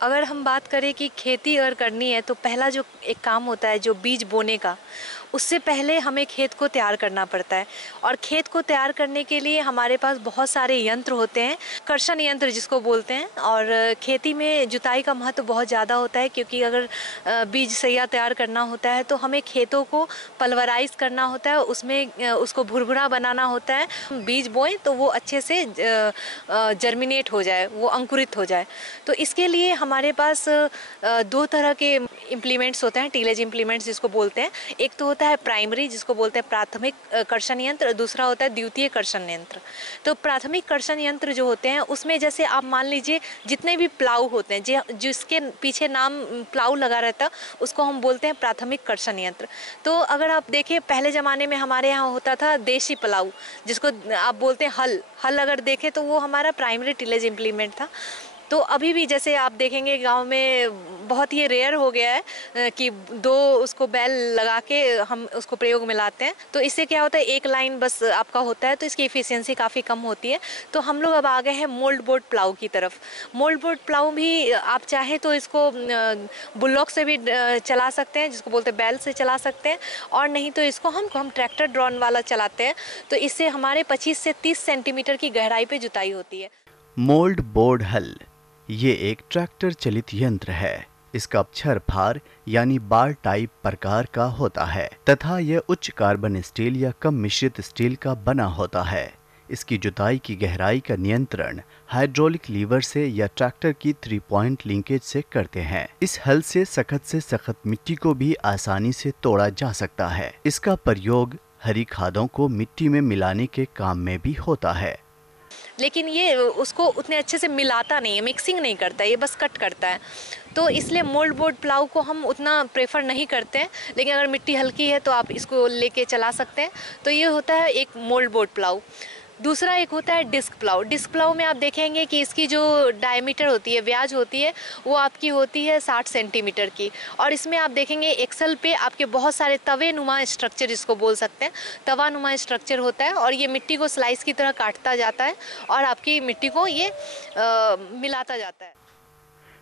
अगर हम बात करें कि खेती अगर करनी है तो पहला जो एक काम होता है जो बीज बोने का, उससे पहले हमें खेत को तैयार करना पड़ता है। और खेत को तैयार करने के लिए हमारे पास बहुत सारे यंत्र होते हैं, कर्षण यंत्र जिसको बोलते हैं। और खेती में जुताई का महत्व बहुत ज़्यादा होता है, क्योंकि अगर बीज सैया तैयार करना होता है तो हमें खेतों को पल्वराइज करना होता है, उसमें उसको भुरभुरा बनाना होता है। बीज बोएं तो वो अच्छे से जर्मिनेट हो जाए, वो अंकुरित हो जाए। तो इसके लिए हमारे पास दो तरह के इम्प्लीमेंट्स होते हैं, टीलेज इम्प्लीमेंट्स जिसको बोलते हैं। एक तो होता है प्राइमरी, जिसको बोलते हैं प्राथमिक कर्षण यंत्र, दूसरा होता है द्वितीय कर्षण यंत्र। तो प्राथमिक कर्षण यंत्र जो होते हैं उसमें जैसे आप मान लीजिए जितने भी प्लाऊ होते हैं, जिसके पीछे नाम प्लाऊ लगा रहता, उसको हम बोलते हैं प्राथमिक कर्षण यंत्र। तो अगर आप देखिए पहले ज़माने में हमारे यहाँ होता था देशी प्लाऊ, जिसको आप बोलते हैं हल अगर देखें तो वो हमारा प्राइमरी टीलेज इम्प्लीमेंट था। तो अभी भी जैसे आप देखेंगे गांव में बहुत ही रेयर हो गया है कि दो उसको बैल लगा के हम उसको प्रयोग में लाते हैं। तो इससे क्या होता है, एक लाइन बस आपका होता है, तो इसकी एफिशिएंसी काफ़ी कम होती है। तो हम लोग अब आ गए हैं मोल्ड बोर्ड प्लाऊ की तरफ। मोल्ड बोर्ड प्लाऊ भी आप चाहें तो इसको बुल्लॉक से भी चला सकते हैं, जिसको बोलते हैं बैल से चला सकते हैं, और नहीं तो इसको हम ट्रैक्टर ड्रॉन वाला चलाते हैं। तो इससे हमारे 25 से 30 सेंटीमीटर की गहराई पे जुताई होती है। मोल्ड बोर्ड हल ये एक ट्रैक्टर चलित यंत्र है। इसका अक्षर फार यानी बार टाइप प्रकार का होता है तथा यह उच्च कार्बन स्टील या कम मिश्रित स्टील का बना होता है। इसकी जुताई की गहराई का नियंत्रण हाइड्रोलिक लीवर से या ट्रैक्टर की 3 पॉइंट लिंकेज से करते हैं। इस हल से सख्त मिट्टी को भी आसानी से तोड़ा जा सकता है। इसका प्रयोग हरी खादों को मिट्टी में मिलाने के काम में भी होता है, लेकिन ये उसको उतने अच्छे से मिलाता नहीं है, मिक्सिंग नहीं करता है, ये बस कट करता है। तो इसलिए मोल्ड बोर्ड प्लाऊ को हम उतना प्रेफर नहीं करते हैं। लेकिन अगर मिट्टी हल्की है तो आप इसको लेके चला सकते हैं। तो ये होता है एक मोल्ड बोर्ड प्लाऊ। दूसरा एक होता है डिस्क प्लाऊ। डिस्क प्लाऊ में आप देखेंगे कि इसकी जो डायमीटर होती है, व्याज होती है, वो आपकी होती है 60 सेंटीमीटर की। और इसमें आप देखेंगे एक्सल पे आपके बहुत सारे तवे नुमा स्ट्रक्चर, जिसको बोल सकते हैं तवा नुमा स्ट्रक्चर होता है, और ये मिट्टी को स्लाइस की तरह काटता जाता है और आपकी मिट्टी को ये मिलाता जाता है।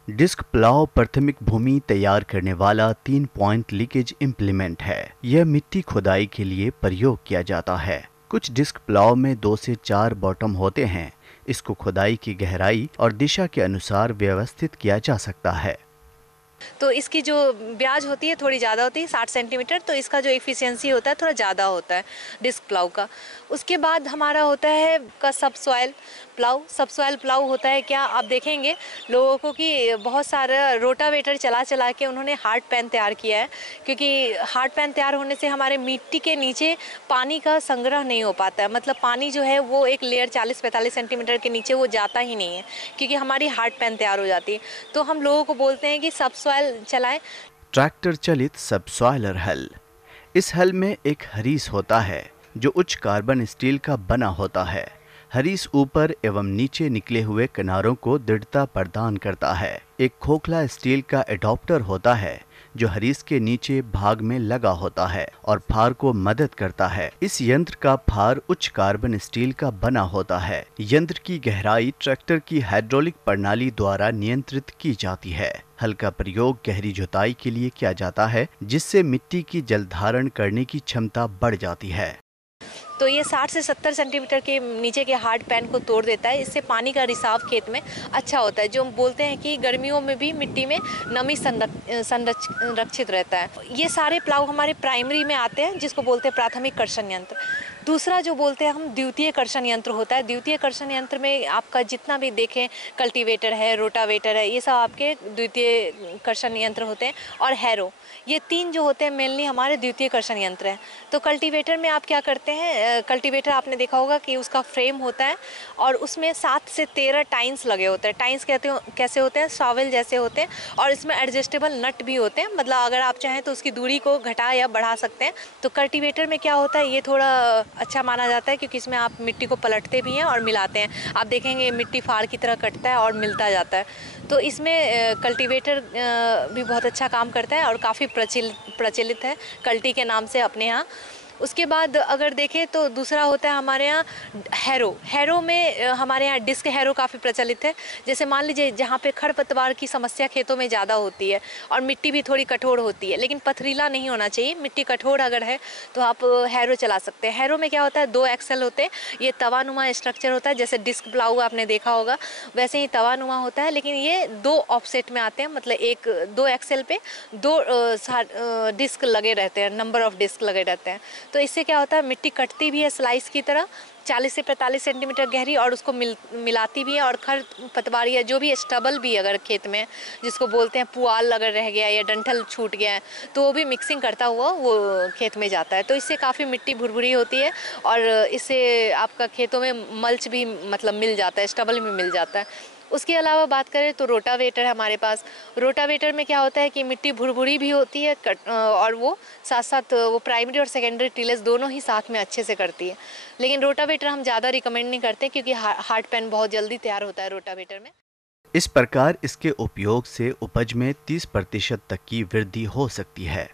डिस्क प्लाव प्राथमिक भूमि तैयार करने वाला 3 पॉइंट लीकेज इम्प्लीमेंट है। यह मिट्टी खुदाई के लिए प्रयोग किया जाता है। कुछ डिस्क प्लाव में 2 से 4 बॉटम होते हैं। इसको खुदाई की गहराई और दिशा के अनुसार व्यवस्थित किया जा सकता है। तो इसकी जो ब्याज होती है थोड़ी ज़्यादा होती है, 60 सेंटीमीटर। तो इसका जो एफिशिएंसी होता है थोड़ा ज़्यादा होता है डिस्क प्लाऊ का। उसके बाद हमारा होता है का सबसॉइल प्लाऊ। सबसॉइल प्लाऊ होता है क्या, आप देखेंगे लोगों को कि बहुत सारा रोटावेटर चला चला के उन्होंने हार्ड पैन तैयार किया है, क्योंकि हार्ड पैन तैयार होने से हमारे मिट्टी के नीचे पानी का संग्रह नहीं हो पाता है। मतलब पानी जो है वो एक लेयर 40-45 सेंटीमीटर के नीचे वो जाता ही नहीं है, क्योंकि हमारी हार्ड पैन तैयार हो जाती है। तो हम लोगों को बोलते हैं कि सबसॉइल चलाएं। ट्रैक्टर चलित सबसॉइलर हल। इस हल में एक हरीस होता है जो उच्च कार्बन स्टील का बना होता है। हरीस ऊपर एवं नीचे निकले हुए किनारों को दृढ़ता प्रदान करता है। एक खोखला स्टील का एडॉप्टर होता है जो हरीस के नीचे भाग में लगा होता है और फार को मदद करता है। इस यंत्र का फार उच्च कार्बन स्टील का बना होता है। यंत्र की गहराई ट्रैक्टर की हाइड्रोलिक प्रणाली द्वारा नियंत्रित की जाती है। हल का प्रयोग गहरी जुताई के लिए किया जाता है, जिससे मिट्टी की जल धारण करने की क्षमता बढ़ जाती है। तो ये 60 से 70 सेंटीमीटर के नीचे के हार्ड पैन को तोड़ देता है। इससे पानी का रिसाव खेत में अच्छा होता है, जो हम बोलते हैं कि गर्मियों में भी मिट्टी में नमी संरक्षित रहता है। ये सारे प्लाऊ हमारे प्राइमरी में आते हैं, जिसको बोलते हैं प्राथमिक कर्षण यंत्र। दूसरा जो बोलते हैं हम द्वितीय कर्षण यंत्र होता है। द्वितीय कर्षण यंत्र में आपका जितना भी देखें, कल्टीवेटर है, रोटावेटर है, ये सब आपके द्वितीय कर्षण यंत्र होते हैं। और हैरो, ये 3 जो होते हैं मेनली हमारे द्वितीय कर्षण यंत्र हैं। तो कल्टीवेटर में आप क्या करते हैं, कल्टीवेटर आपने देखा होगा कि उसका फ्रेम होता है और उसमें 7 से 13 टाइन्स लगे होते हैं। टाइन्स कैसे होते हैं, शॉवेल जैसे होते हैं, और इसमें एडजस्टेबल नट भी होते हैं। मतलब अगर आप चाहें तो उसकी दूरी को घटा या बढ़ा सकते हैं। तो कल्टीवेटर में क्या होता है, ये थोड़ा अच्छा माना जाता है, क्योंकि इसमें आप मिट्टी को पलटते भी हैं और मिलाते हैं। आप देखेंगे मिट्टी फार की तरह कटता है और मिलता जाता है। तो इसमें कल्टीवेटर भी बहुत अच्छा काम करता है और काफ़ी प्रचलित है कल्टी के नाम से अपने यहाँ। उसके बाद अगर देखें तो दूसरा होता है हमारे यहाँ हैरो में हमारे यहाँ डिस्क हैरो काफ़ी प्रचलित है। जैसे मान लीजिए जहाँ पे खरपतवार की समस्या खेतों में ज़्यादा होती है और मिट्टी भी थोड़ी कठोर होती है, लेकिन पथरीला नहीं होना चाहिए, मिट्टी कठोर अगर है तो आप हैरो चला सकते हैं। हैरो में क्या होता है, 2 एक्सल होते हैं, ये तवानुमा स्ट्रक्चर होता है, जैसे डिस्क प्लाऊ आपने देखा होगा वैसे ही तवानुमा होता है, लेकिन ये 2 ऑफसेट में आते हैं, मतलब 2 एक्सल पे 2 डिस्क लगे रहते हैं, नंबर ऑफ डिस्क लगे रहते हैं। तो इससे क्या होता है, मिट्टी कटती भी है स्लाइस की तरह 40 से 45 सेंटीमीटर गहरी और उसको मिलाती भी है, और खरपतवार या जो भी स्टबल भी अगर खेत में जिसको बोलते हैं पुआल अगर रह गया या डंठल छूट गया है तो वो भी मिक्सिंग करता हुआ वो खेत में जाता है। तो इससे काफ़ी मिट्टी भुरभुरी होती है और इससे आपका खेतों में मल्च भी मतलब मिल जाता है, स्टबल भी मिल जाता है। उसके अलावा बात करें तो रोटावेटर है हमारे पास। रोटावेटर में क्या होता है कि मिट्टी भुरभुरी भी होती है और वो साथ साथ वो प्राइमरी और सेकेंडरी टिलेज दोनों ही साथ में अच्छे से करती है। लेकिन रोटावेटर हम ज़्यादा रिकमेंड नहीं करते क्योंकि हार्ड पैन बहुत जल्दी तैयार होता है रोटावेटर में। इस प्रकार इसके उपयोग से उपज में 30% तक की वृद्धि हो सकती है।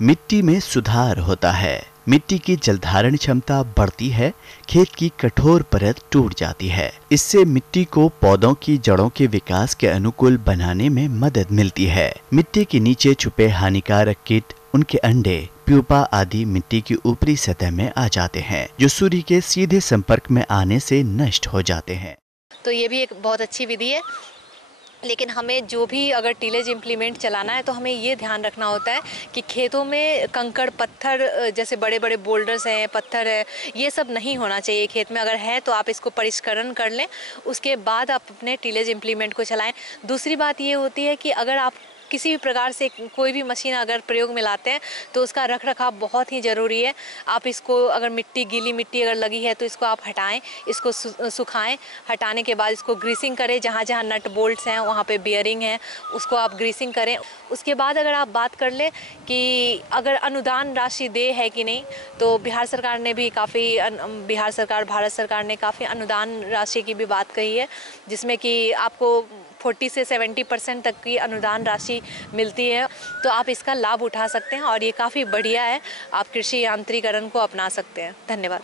मिट्टी में सुधार होता है, मिट्टी की जलधारण क्षमता बढ़ती है, खेत की कठोर परत टूट जाती है। इससे मिट्टी को पौधों की जड़ों के विकास के अनुकूल बनाने में मदद मिलती है। मिट्टी के नीचे छुपे हानिकारक कीट, उनके अंडे, प्यूपा आदि मिट्टी की ऊपरी सतह में आ जाते हैं, जो सूर्य के सीधे संपर्क में आने से नष्ट हो जाते हैं। तो ये भी एक बहुत अच्छी विधि है। लेकिन हमें जो भी अगर टिलेज इम्प्लीमेंट चलाना है तो हमें ये ध्यान रखना होता है कि खेतों में कंकड़ पत्थर, जैसे बड़े बड़े बोल्डर्स हैं, पत्थर है, ये सब नहीं होना चाहिए खेत में। अगर है तो आप इसको परिष्करण कर लें, उसके बाद आप अपने टिलेज इम्प्लीमेंट को चलाएं। दूसरी बात ये होती है कि अगर आप किसी भी प्रकार से कोई भी मशीन अगर प्रयोग में लाते हैं तो उसका रख रखाव बहुत ही ज़रूरी है। आप इसको अगर गीली मिट्टी अगर लगी है तो इसको आप हटाएं, इसको सुखाएं, हटाने के बाद इसको ग्रीसिंग करें, जहाँ जहाँ नट बोल्ट्स हैं वहाँ पे बियरिंग है उसको आप ग्रीसिंग करें। उसके बाद अगर आप बात कर लें कि अगर अनुदान राशि दे है कि नहीं, तो बिहार सरकार ने भी भारत सरकार ने काफ़ी अनुदान राशि की भी बात कही है, जिसमें कि आपको 40 से 70% तक की अनुदान राशि मिलती है। तो आप इसका लाभ उठा सकते हैं और ये काफ़ी बढ़िया है, आप कृषि यांत्रिकरण को अपना सकते हैं। धन्यवाद।